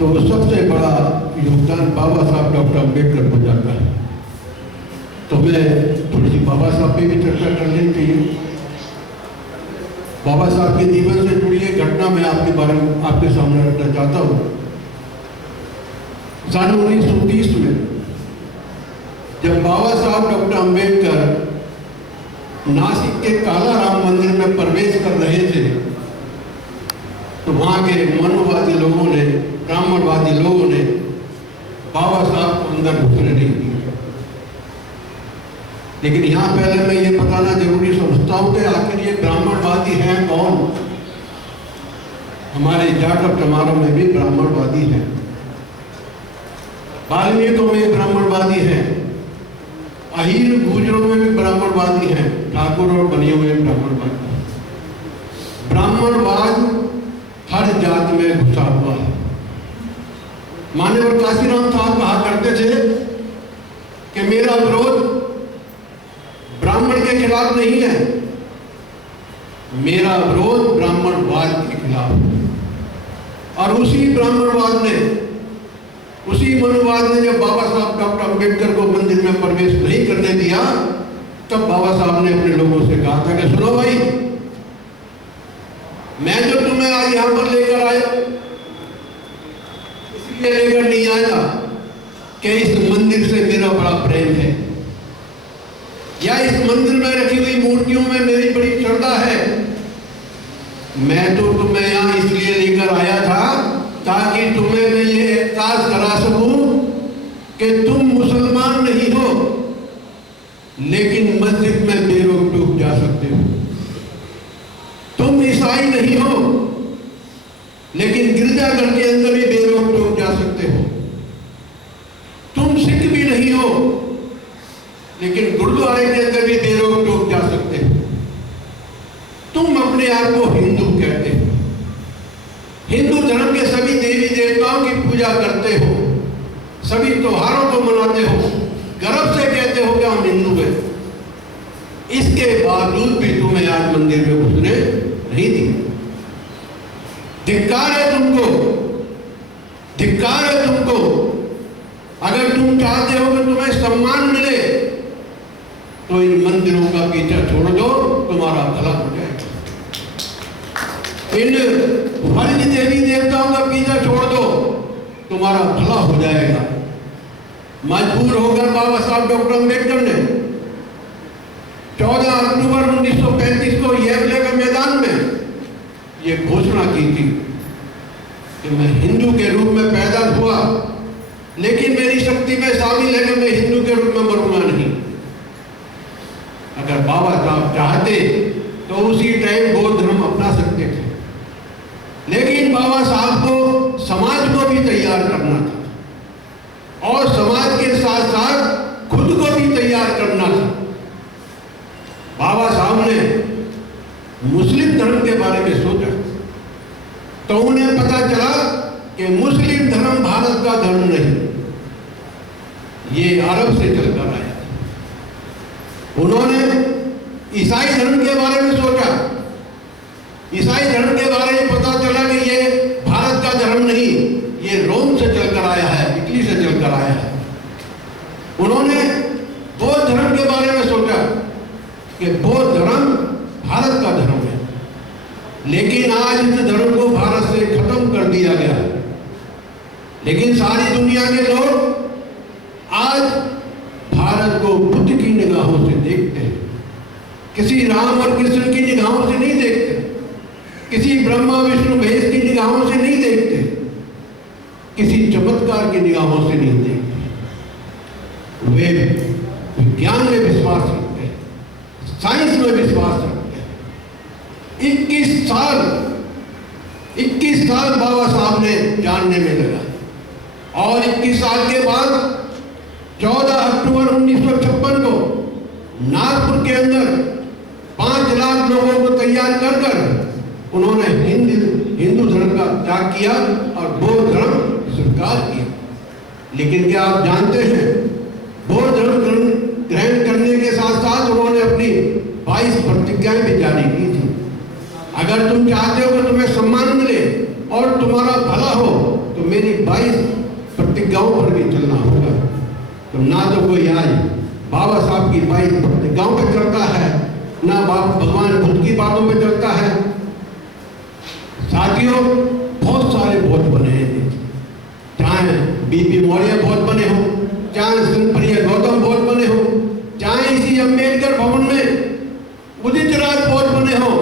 तो सबसे बड़ा योगदान बाबा साहब डॉक्टर अम्बेडकर को जाता है। तो मैं थोड़ी सी बाबा साहब पे भी चर्चा कर लेनी चाहिए। बाबा साहब के जीवन से जुड़ी एक घटना मैं आपके बारे में आपके सामने रखना चाहता हूँ। सन 1930 में जब बाबा साहब डॉक्टर अम्बेडकर नासिक के काला राम मंदिर में प्रवेश कर रहे थे, तो वहाँ के मनुवादी लोगों ने, ब्राह्मणवादी लोगों ने बाबा साहब को अंदर घुसने नहीं दिया। लेकिन यहाँ पहले मैं ये बताना जरूरी समझता हूँ कि आखिर ये ब्राह्मणवादी हैं कौन। हमारे जाटव टमारों में भी ब्राह्मणवादी हैं, वाल्मीकियों में ब्राह्मणवादी हैं, अहीर गुजरों में भी ब्राह्मणवादी हैं, ठाकुर और बनियों में ब्राह्मणवादी। ब्राह्मणवाद हर जात में घुसा हुआ है। माननीय काशीराम साहब कहा करते थे कि मेरा विरोध ब्राह्मण के खिलाफ नहीं है, मेरा विरोध ब्राह्मणवाद के खिलाफ है। और उसी ब्राह्मणवाद ने, उसी मनुवाद ने जब बाबा साहब डॉक्टर अम्बेडकर को मंदिर में प्रवेश नहीं करने दिया, तब बाबा साहब ने अपने लोगों से कहा था कि सुनो भाई, मैं जो तुम्हें आज यहां पर लेकर आया इसलिए लेकर नहीं आया कि इस मंदिर से मेरा बड़ा प्रेम है या इस मंदिर में रखी हुई मूर्तियों में मेरी बड़ी श्रद्धा है। मैं तो तुम्हें यहां इसलिए लेकर आया था ताकि तुम्हें मैं ये एहसास करा सकूं कि तुम मुसलमान नहीं हो लेकिन मस्जिद में बेरोक टोक जा सकते हो। तुम ईसाई नहीं हो लेकिन गिरजाघर के अंदर भी बेरोक टोक जा सकते हो। तुम सिख भी नहीं हो लेकिन गुरुद्वारे के अंदर भी बेरोक टोक जा सकते हो। तुम अपने आप को हिंदू कहते हो, हिंदू धर्म के सभी देवी देवताओं की पूजा करते हो, सभी त्योहारों को मनाते हो, गर्व से कहते हो कि हम हिंदू हैं। इसके बावजूद भी तुम्हें आज मंदिर में घुसने नहीं दिया। धिक्कार है तुमको, धिक्कार है तुमको। अगर तुम चाहते हो कि तुम्हें सम्मान मिले तो इन मंदिरों का पीछा छोड़ दो, तुम्हारा भला हो जाएगा। इन फर्ज देवी देवताओं का पीछा छोड़ दो, तुम्हारा भला हो जाएगा। मजबूर होकर बाबा साहब डॉक्टर अम्बेडकर ने 14 अक्टूबर 1935 को येवले के मैदान में ये घोषणा की थी कि मैं हिंदू के रूप में पैदा हुआ लेकिन मेरी शक्ति में शामिल है कि मैं हिंदू के रूप में मरूंगा नहीं। अगर बाबा साहब चाहते तो उसी टाइम बौद्ध धर्म अपना सकते थे, लेकिन बाबा साहब को समाज को भी तैयार करना था और समाज के साथ साथ खुद को भी तैयार करना था। बाबा साहब ने मुस्लिम धर्म के बारे में सोचा तो उन्हें पता चला कि मुस्लिम धर्म भारत का धर्म नहीं, ये अरब से चलकर आया। उन्होंने ईसाई धर्म के बारे में सोचा, ईसाई धर्म के बारे में पता चला कि ये भारत का धर्म नहीं, ये रोम से चलकर आया है, इटली से चलकर आया है। उन्होंने बौद्ध धर्म के बारे में सोचा कि बौद्ध धर्म भारत का धर्म है, लेकिन आज इस धर्म को भारत से खत्म कर दिया गया। लेकिन सारी दुनिया के लोग आज भारत को बुद्ध की निगाहों से देखते हैं, किसी राम और कृष्ण की निगाहों से नहीं देखते, किसी ब्रह्मा विष्णु महेश की निगाहों से नहीं देखते, किसी चमत्कार की निगाहों से नहीं देखते। वे विज्ञान में विश्वास रखते हैं, साइंस में विश्वास रखते हैं। 21 साल बाबा साहब ने जानने में लगा और 21 साल के बाद 14 अक्टूबर 1956 को नागपुर के अंदर 5 लाख लोगों को तैयार कर कर उन्होंने हिंदू धर्म का त्याग किया और बौद्ध धर्म स्वीकार किया। लेकिन क्या आप जानते हैं, बौद्ध धर्म ग्रहण करने के साथ साथ उन्होंने अपनी 22 प्रतिज्ञाएं भी जारी की थी। अगर तुम चाहते हो कि तुम्हें सम्मान मिले और तुम्हारा भला हो तो मेरी 22 प्रतिज्ञाओं पर भी चलना होगा। तो ना तो कोई आज बाबा साहब की 22 प्रतिज्ञाओं पर चलता है, ना भगवान बुद्ध की बातों पर चलता है। साथियों, बहुत सारे बहुत बने हैं, चाहे बीपी मौर्य बहुत बने हो, चाहे सुनप्रिय गौतम बहुत बने हो, चाहे इसी अम्बेडकर भवन में उदित राज बहुत बने हो,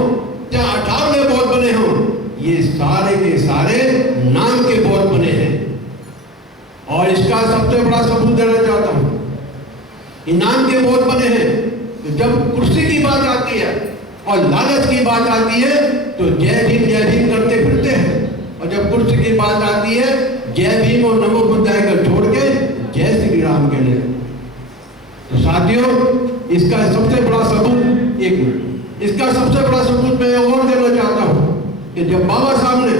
चाहे अठावले बहुत बने हो, ये सारे के सारे नाम के बहुत बने हैं। और इसका सबसे बड़ा सबूत देना चाहता हूं, इनाम के बहुत बने हैं। तो जब कुर्सी की बात आती है और लालच की बात आती है तो जय भीम करते फिरते हैं, और जब कुर्सी की बात आती है जय भीम और नमो बुद्धाय का छोड़ के जय श्री राम के लिए। तो साथियों, इसका सबसे बड़ा सबूत, एक मिनट, इसका सबसे बड़ा सबूत मैं और देना चाहता हूं कि जब बाबा साहब ने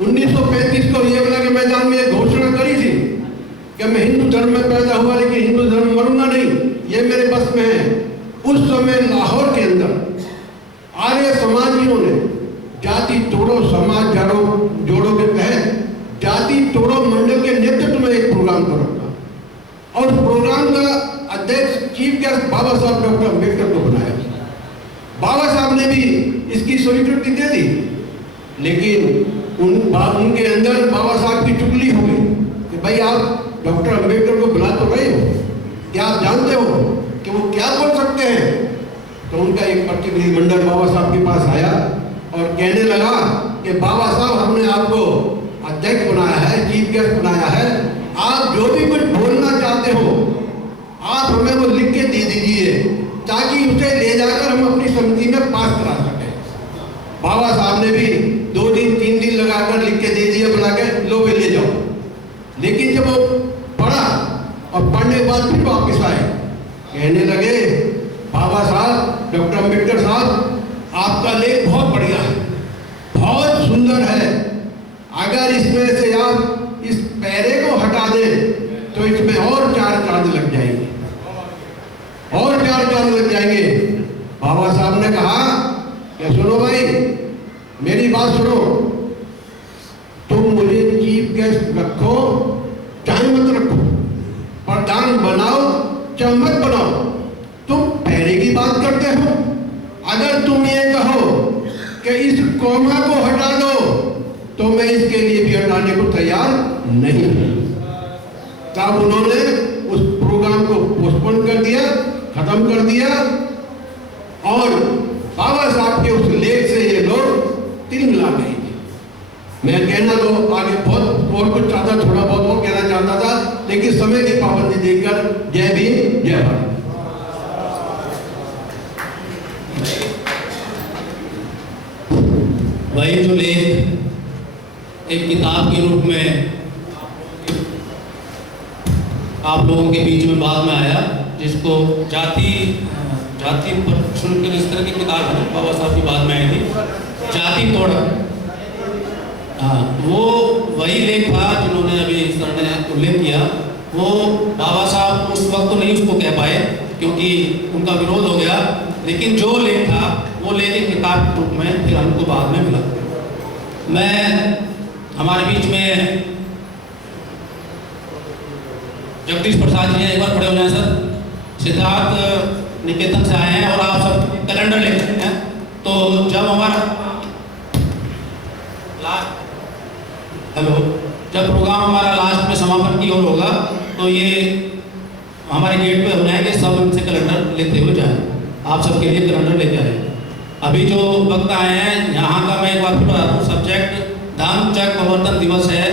1935 को यमुना के मैदान में एक घोषणा करी थी कि मैं हिंदू धर्म में पैदा हुआ लेकिन हिंदू धर्म मरूंगा नहीं, ये मेरे बस में है। उस समय लाहौर के अंदर आर्य समाजियों ने जाति तोड़ो समाज जोड़ो के तहत जाति तोड़ो मंडल के नेतृत्व में एक प्रोग्राम कर रखा, और प्रोग्राम का अध्यक्ष चीफ गेस्ट बाबा साहब डॉक्टर अम्बेडकर को बनाया। बाबा साहब ने भी इसकी स्वीकृति दे दी, लेकिन उनके अंदर बाबा साहब की चुगली हो गई कि भाई आप डॉक्टर अम्बेडकर को बुला तो रहे हो, क्या आप जानते हो कि वो क्या बोल सकते हैं? तो उनका एक प्रतिनिधिमंडल बाबा साहब के पास आया और कहने लगा कि बाबा साहब, हमने आपको अध्यक्ष बनाया है, चीफ गेस्ट बनाया है, आप जो भी कुछ बोलना चाहते हो आप हमें वो लिख के दे दीजिए ताकि उसे ले जाकर हम अपनी समिति में पास करा सकें। बाबा साहब ने भी 2 दिन 3 दिन लगाकर लिख के दे दिया, बुला के लो भी ले जाओ। लेकिन जब वो पढ़ा और पढ़ने के बाद फिर वापस आए, कहने लगे बाबा साहब, डॉक्टर अम्बेडकर साहब, आपका लेख बहुत बढ़िया है, बहुत सुंदर है, अगर इसमें से आप इस पैरे को हटा दें तो इसमें और 4 चांद लग जाएंगे, और 4 चांद लग जाएंगे। बाबा साहब ने कहा कि सुनो भाई, मेरी बात सुनो, तुम मुझे चीफ गेस्ट रखो चाहे मत रखो, प्रधान बनाओ चाहे मत बनाओ, तुम पैरे की बात करते हो। अगर तुम ये कहो कि इस कौमा को हटा दो तो मैं इसके लिए भी हटाने को तैयार नहीं हूं। तब उन्होंने उस प्रोग्राम को पोस्टपोन कर दिया, खत्म कर दिया, और बाबा साहब के उस लेख से ये लोग तिलमिला गए। मैं कहना तो आगे बहुत और कुछ चाहता, थोड़ा बहुत और कहना चाहता था, लेकिन समय की पाबंदी देखकर जय भीम, जय भारत। वही जो लेख एक किताब के रूप में आप लोगों के बीच में बाद में आया, जिसको जाति पर शुल्क इस तरह की किताब है, बाबा साहब की बाद में आई थी, जाति तोड़। हाँ, वो वही लेख था जिन्होंने अभी सर ने उल्लेख किया। वो बाबा साहब उस वक्त तो नहीं उसको कह पाए क्योंकि उनका विरोध हो गया, लेकिन जो लेख था वो लेख एक किताब के रूप में फिर हमको बाद में मिला। मैं हमारे बीच में जगदीश प्रसाद जी हैं, एक बार खड़े हो जाएं सर। सिद्धार्थ निकेतन से आए हैं और आप सब कैलेंडर लेते हैं। तो जब हमारा जब प्रोग्राम हमारा लास्ट में समापन की ओर होगा तो ये हमारे गेट पे हो जाएंगे, सब उनसे कैलेंडर लेते हुए जाएं। आप सबके लिए कैलेंडर लेके आए। अभी जो वक्त आए हैं यहाँ का मैं एक बार फिर बताता हूँ, सब्जेक्ट धम्मचक्र प्रवर्तन दिवस है।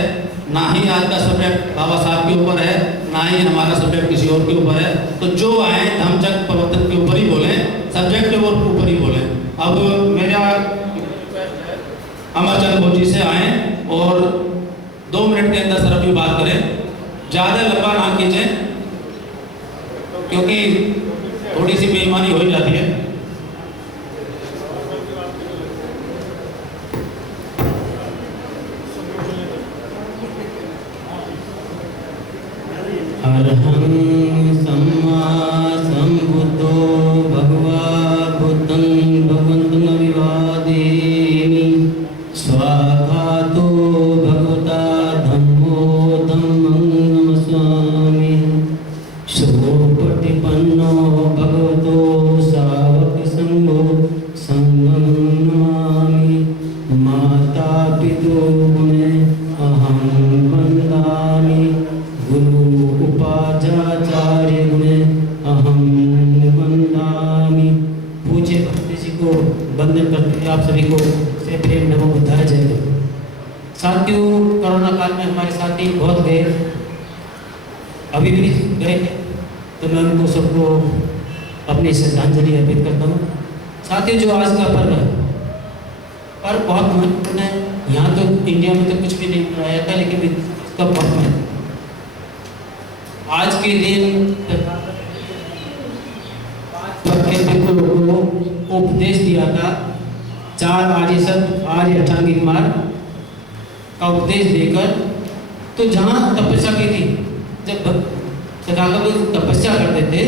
ना ही आज का सब्जेक्ट बाबा साहब के ऊपर है, ना ही हमारा सब्जेक्ट किसी और के ऊपर है। तो जो आए धम्मचक्र प्रवर्तन के ऊपर ही बोलें, सब्जेक्ट के ऊपर ही बोलें। अब मेरा अमरचंद भोजी से आए और 2 मिनट के अंदर सर अपनी बात करें, ज़्यादा लंबा ना कीजिए क्योंकि थोड़ी सी बेईमानी हो जाती है। अरहं सम्मा सम्बुद्धो भगवा बुद्धं भगवन्तं विवादेमि स्वाहातो भगवता पितु गुणे अहं वन्दामि गुरु उपाध्याचार्य गुणे अहम वंदामि। पूज्य भक्ति जी को वंदन करते हुए आप सभी को से प्रेम नमो बुद्धाय जय गुरु। साथियों, कोरोना काल में हमारे साथी बहुत गए, अभी भी गए, तो मैं उनको सबको अपनी श्रद्धांजलि अर्पित करता हूँ। साथियों, जो आज का पर्व है, पर्व बहुत महत्वपूर्ण है। यहाँ तो इंडिया में तो कुछ भी नहीं मनाया था, लेकिन इसका पर्व है। आज के दिन को उपदेश दिया था, 4 आर्य सत्य आर्य अष्टांगिक मार्ग का उपदेश देकर, तो जहाँ तपस्या की थी, जब तथागत तपस्या करते थे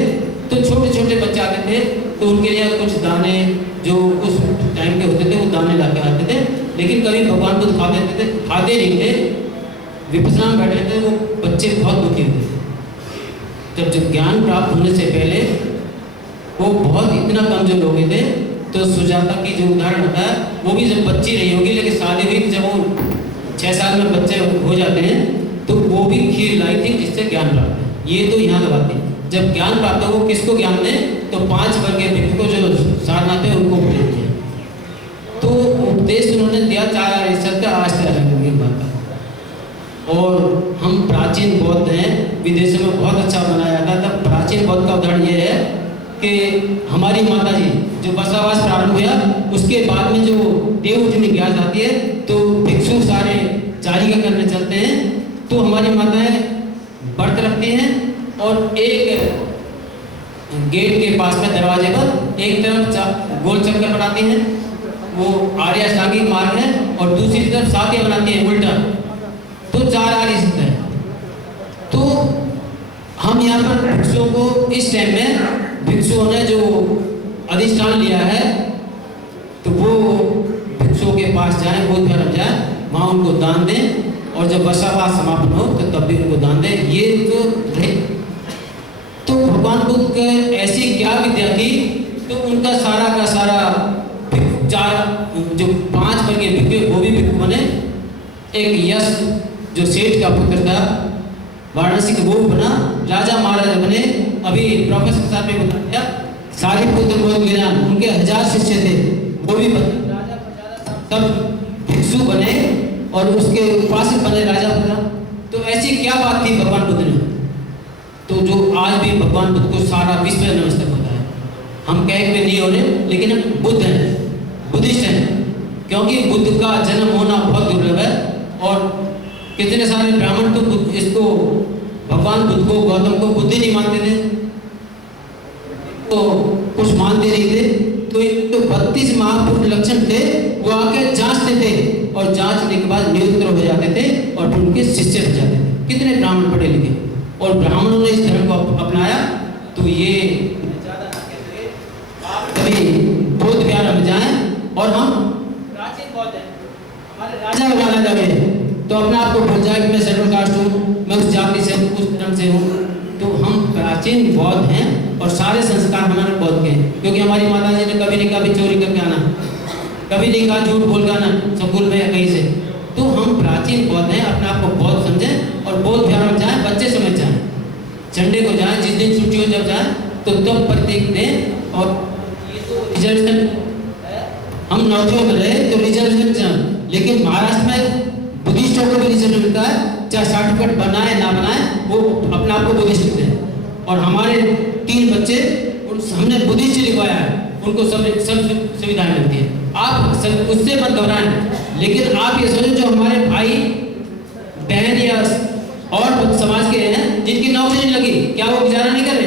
तो छोटे छोटे बच्चे आते थे, तो उनके लिए कुछ दाने जो उस टाइम के होते थे वो दाने ला के आते थे, लेकिन कभी भगवान बुद्ध खाते नहीं थे, विपස්සना में बैठे थे, वो बच्चे बहुत दुखी थे। जब ज्ञान प्राप्त होने से पहले वो बहुत इतना कमजोर हो गए थे, तो सुजाता की जो उदाहरण होता है, वो भी जब बच्ची रही होगी, लेकिन शादी हुई जब वो 6 साल में बच्चे हो जाते हैं, तो वो भी खीर लाई थी जिससे ज्ञान प्राप्त है। ये तो यहाँ लगाते हैं, जब ज्ञान प्राप्त हो वो किसको ज्ञान दें, तो 5 वर्ग के व्यक्ति को जो सारनाथ है उनको उपदेश दिया। तो उपदेश उन्होंने दिया 4 आर्य सत्य अष्टांगिक मार्ग का। और हम प्राचीन बौद्ध हैं, विदेशों में बहुत अच्छा बनाया था। तब प्राचीन बौद्ध का उदाहरण ये है कि हमारी माता जी जो बसावास प्रारंभ हुआ, उसके बाद में जो देवउठनी ग्यास आती है, तो भिक्षु सारे चारिका करने चलते हैं, तो हमारी माताएं व्रत रखती हैं और एक गेट के पास में दरवाजे पर एक तरफ गोल चक्कर बनाती हैं, वो आर्य अष्टांगिक मार्ग है, और दूसरी तरफ साथी बनाती है उल्टा, तो 4 आर्य सत्य है। तो हम यहाँ पर भिक्षुओं को इस टाइम में भिक्षुओं ने जो अधिष्ठान लिया है, तो वो भिक्षुओं के पास जाएं, बोध धर्म जाए, वहाँ उनको दान दें, और जब वर्षावास समापन हो तो तब भी उनको दान दें। ये तो रहे। तो भगवान बुद्ध के ऐसी क्या विद्या थी, तो उनका सारा का सारा 4 जो 5 वर्ग के भिक्षु वो भी भिक्षु बने। एक यश जो सेठ का पुत्र था, वाराणसी का वो बना, राजा महाराजा बने। अभी प्रोफेसर साहब ने बताया, सारिपुत्र बोधगयान उनके 1000 शिष्य थे, वो भी सब भिक्षु बने और उसके उपासक बने, राजा बना। तो ऐसी क्या बात थी भगवान बुद्ध ने, तो जो आज भी भगवान बुद्ध को सारा विश्व नमस्कार होता है। हम कह के नहीं हो रहे, लेकिन हम बुद्ध हैं, बुद्धिस्ट हैं, क्योंकि बुद्ध का जन्म होना बहुत दुर्लभ है। और कितने सारे ब्राह्मण तो इसको भगवान बुद्ध को, गौतम को बुद्धि नहीं मानते थे, तो कुछ मानते नहीं थे। तो एक तो 32 महापुरुष लक्षण थे, वो आके जांचते थे, और जांचने के बाद निरुद्र हो जाते थे, और फिर उनके शिष्य हो जाते थे। कितने ब्राह्मण पढ़े लिखे, और ब्राह्मणों ने इस धर्म को अपनाया। तो ये कभी बोध विहार में जाए और हम प्राचीन बौद्ध हैं, हमारे राजा बनाना जाए, तो अपने आप को भूल जाए कि मैं शेड्यूल कास्ट हूँ, मैं उस जाति से हूँ, उस धर्म से हूँ। तो हम प्राचीन बौद्ध हैं, और सारे संस्कार हमारे बौद्ध के हैं, क्योंकि हमारी माता जी ने कभी नहीं कहा चोरी करके आना, कभी नहीं कहा झूठ बोल के आना स्कूल में या कहीं से। तो हम प्राचीन बौद्ध हैं, अपने आप को बौद्ध समझें, और बौद्ध विहार में जाएँ, बच्चे समझ जाएँ, संडे को जाएँ, जिस दिन छुट्टी हो जब जाएँ, तो तब प्रत्येक दें। और ये तो रिजर्वेशन, हम नौकरियों में रहे तो रिजर्वेशन जाएँ, लेकिन महाराष्ट्र में बुद्धिस्टों को भी रिजर्वेशन मिलता है, चाहे सर्टिफिकेट बनाए ना बनाए, वो अपने आप को बुद्धिस्ट लिखते हैं। और हमारे 3 बच्चे, हमने बुद्धिस्ट लिखवाया है, उनको सब सुविधाएं मिलती है। आप उससे मत घबराएं, लेकिन आप ये सोचो जो हमारे भाई बहन या और समाज के हैं जिनकी नौकरी नहीं लगी, क्या वो गुजारा नहीं कर रहे?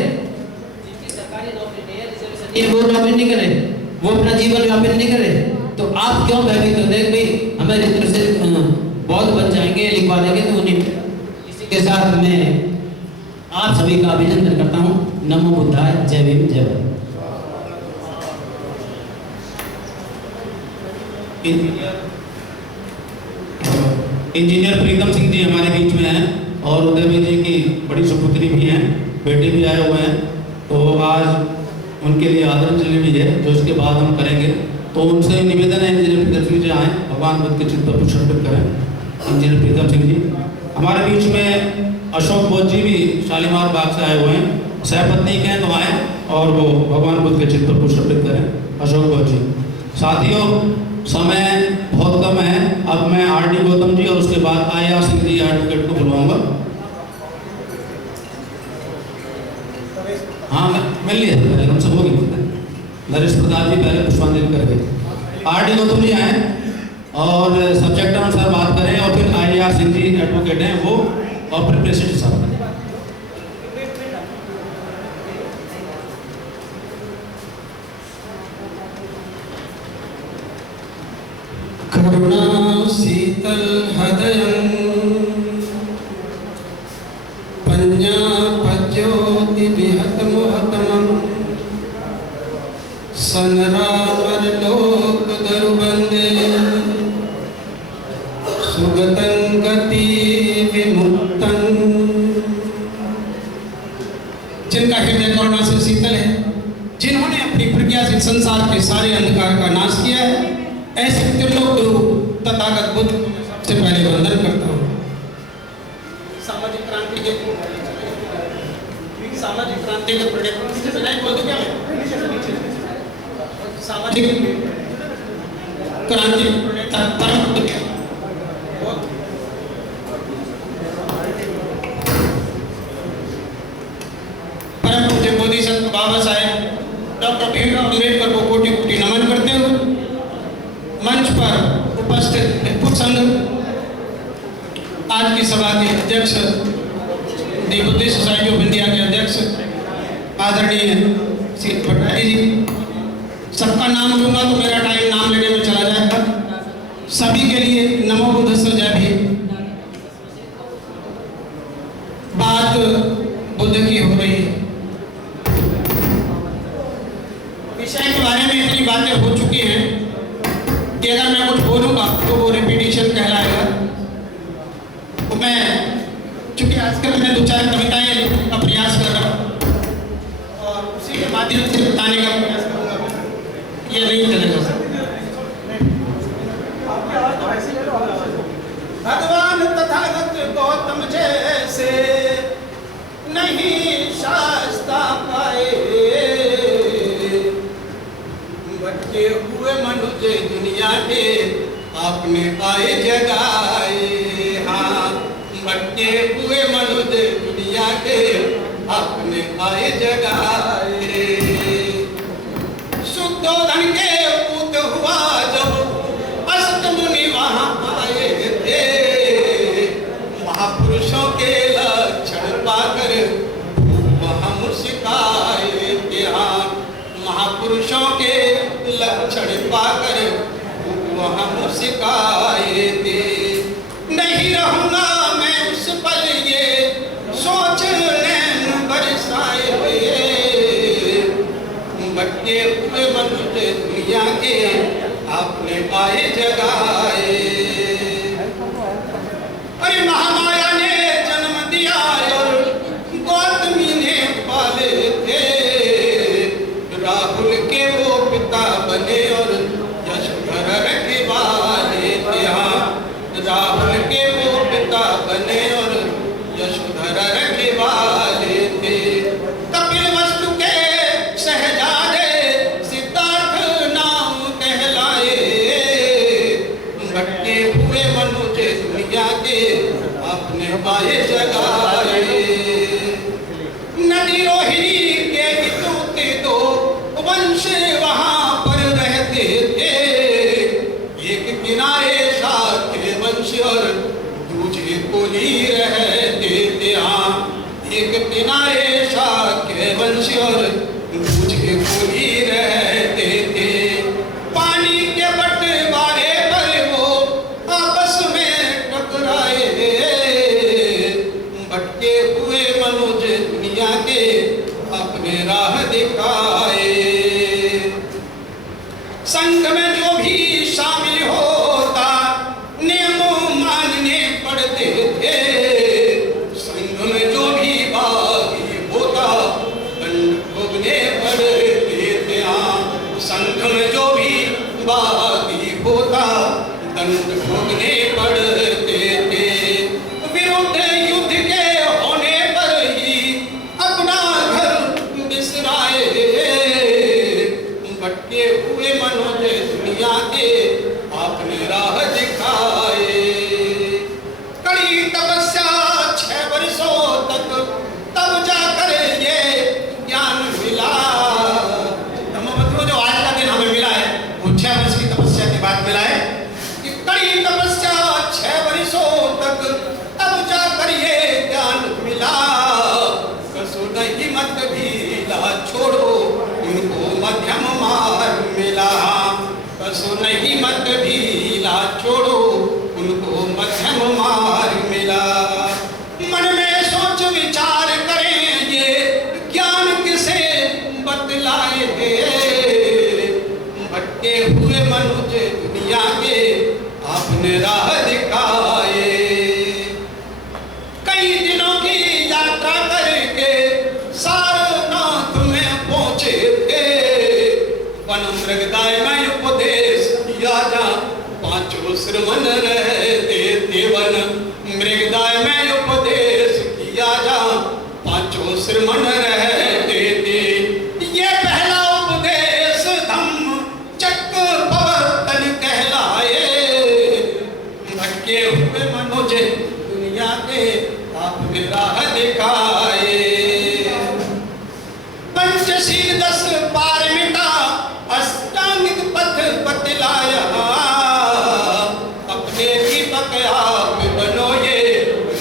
जिनकी सरकारी नौकरी नहीं है, रिजर्वेशन वो नौकरी नहीं कर रहे, वो अपना जीवन यापन नहीं कर रहे, तो आप क्यों भयभीत होते हैं भाई हमें रिजर्वेशन बौद्ध बन जाएंगे, लिखवा देंगे? तो उन्हीं इसी के साथ मैं आप सभी का अभिनंदन करता हूँ। नमो बुद्धाय, जय भीम, जय भारत। इंजीनियर प्रीतम सिंह जी हमारे बीच में हैं, और उदयवीर जी की बड़ी सुपुत्री भी हैं, बेटे भी आए हुए हैं। तो आज उनके लिए आदरांजलि भी है, जो उसके बाद हम करेंगे। तो तो उनसे निवेदन है इंजीनियर प्रीतम सिंह जी आए, भगवान बुद्ध के चित्त पर पुष्प अर्पित करें। इंजीनियर प्रीतम सिंह जी हमारे बीच में अशोक बोध जी भी शालीमार बाग से आए हुए हैं, सहपत्नी के तो आए और वो भगवान बुद्ध के चित्त पर पुष्प अर्पित करें। अशोक बोध जी। साथियों समय बहुत कम है, अब मैं आर.डी. गौतम जी और उसके बाद आई.आर. सिंह जी एडवोकेट को बुलवाऊंगा। हाँ मिल लिया पहले उनसे होगी, नरेश प्रसाद जी पहले पुष्पांजलि कर गए। आर.डी. गौतम जी आए और सब्जेक्ट अनुसार बात करें और फिर आई.आर. सिंह जी एडवोकेट हैं वो और फिर प्रेसिडेंट साहब। करुणा शीतल हृदयं पज्योति विहत मोहतमं सनरावर लोक दरुबंदे सुगतं गति विमुक्तं। जिनका हृदय करुणा से शीतल है, जिन्होंने अपनी प्रज्ञा से संसार के सारे अंधकार का नाश किया है, ऐसे त्रिलोक गुरु तथागत बुद्ध सबसे पहले वंदन करता हूँ। सामाजिक क्रांति के बोल दूं क्या मैं? सामाजिक क्रांति परम पूज्य बोधिसत्व बाबा साहेब डॉक्टर भीमराव अम्बेडकर को कोटि कोटि नमन करते हुए मंच पर उपस्थित हिप्पू संघ, आज की सभा के अध्यक्ष, दी बुद्धिस्ट सोसाइटी ऑफ इंडिया के अध्यक्ष आदरणीय श्री भट्टाचार्य जी, सबका नाम लूंगा तो मेरा टाइम नाम लेने में चला जाएगा। सभी के लिए नमो बुद्धस्य जय भीम। बात बुद्ध की हो रही है, विषय के बारे में इतनी बातें हो चुकी हैं कि अगर मैं कुछ बोलूँगा तो वो रिपीटिशन कहलाएगा। तो मैं चूँकि आजकल मैं 2-4 कविताएं लिखने का प्रयास कर रहा हूँ और उसी के माध्यम से बताने का प्रयास करूँगा, ये नहीं चलेगा सर। भगवान तथागत गौतम जैसे नहीं शास्ता पाए, भटके हुए मनुष्य दुनिया के आपने आए जगाए। हाँ, भटके हुए मनुष्य दुनिया के आपने आए जगाए। शुद्धोधन के पूत हुआ जब अष्ट मुनि वहाँ आए थे, महापुरुषों के लक्षण पाकर वहाँ मुस्काए थे। हाँ, महापुरुषों के लक्षण पाकर वहाँ मुस्काए थे। नहीं रहूँगा मैं उस पल ये सोच नैन बरसाए हुए, भटके हुए मनुष्य दुनिया के आपने आए जगाए। अरे महामाया ने जन्म दिया और गौतमी ने पाले थे, राहुल के वो पिता बने और यशोधरा रखवाले थे। हाँ, राहुल के वो पिता बने और यशोधरा रखवाले थे। कपिलवस्तु के शहजादे सिद्धार्थ नाम कहलाए, भटके हुए मनुष्य दुनिया के आपने आए जगाए। नदी रोहिणी के दूत दो वंश वहाँ पर रहते थे, एक किनारे शाक्य वंश और दूसरे कोली रहते थे। हाँ, एक किनारे शाक्य वंश और दूसरे कोली रहते थे। पानी के बंटवारे पर वो आपस में टकराए, भटके हुए मनुष्य दुनिया के अपने राह दिखाए। संघ में जो भी शामिल होता नियमों मानने पड़ते थे, संघ में जो भी भागी होता दंड भोगने पड़ते थे। हाँ, संघ में जो भी सो नहीं मत ढीला छोड़ो, उनको मध्यम मार्ग मिला। मन में सोच विचार करें, ये ज्ञान किसे बतलाए। भटके हुए मनुष्य दुनिया के आपने राह दिखाए। कई दिनों की यात्रा करके सारनाथ में पहुंचे थे। वन मृगदाय में उपदेश किया जा, पांचों श्रमण रहते थे। वन मृगदाय में उपदेश किया जा, पांचों श्रमण रहते थे। ये पहला उपदेश धम्म चक्र प्रवर्तन कहलाए। भटके हुए मनुष्य दुनिया के आपने राह दिखाए। पंचशील 10 पारमिता अष्टांगिक पथ बतलाया। अपने दीपक आप बनो, ये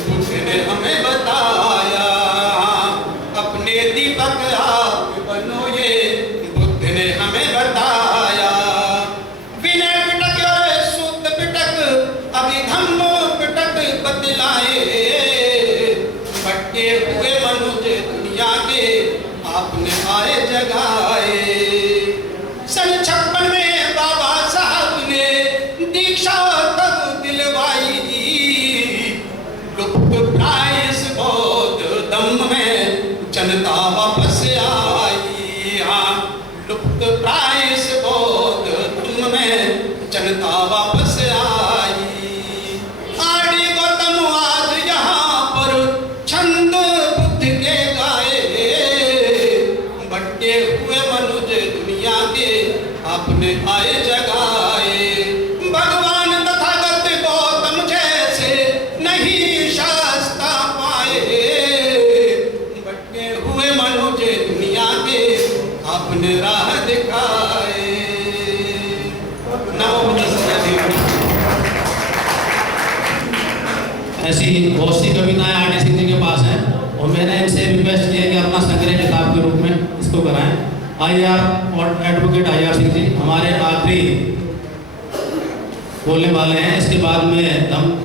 बुद्ध ने हमें बताया। अपने दीपक आप बनो, ये बुद्ध ने हमें बताया। विनय पिटक और सूत पिटक, अभिधम्म पिटक बतलाए। भटके हुए मनुष्य दुनिया के आपने आए जगाए। सन 56 में बाबा साहब ने दीक्षा तब दिलवाई। लुप्त प्राय इस बौद्ध धम्म में जनता वापस आई। हाँ, लुप्त प्राय इस बौद्ध धम्म में जनता वापस आई। आदि गौतम आज यहाँ पर छंद बुद्ध के गाए। भटके हुए मनुष्य दुनिया के आपने आए जगाए। भगवान तथागत गौतम जैसे नहीं शास्ता पाए। भटके हुए मनुष्य दुनिया के आपने राह दिखाए। नमो बुद्धाय। ऐसी बहुत सी कविताएं आर.डी. सिंह जी के पास हैं और मैंने इनसे रिक्वेस्ट किया कि अपना संग्रह किताब के रूप में इसको कराएं। आईआर और एडवोकेट आईआर सिंह जी हमारे आखिरी बोलने वाले हैं। इसके बाद में हम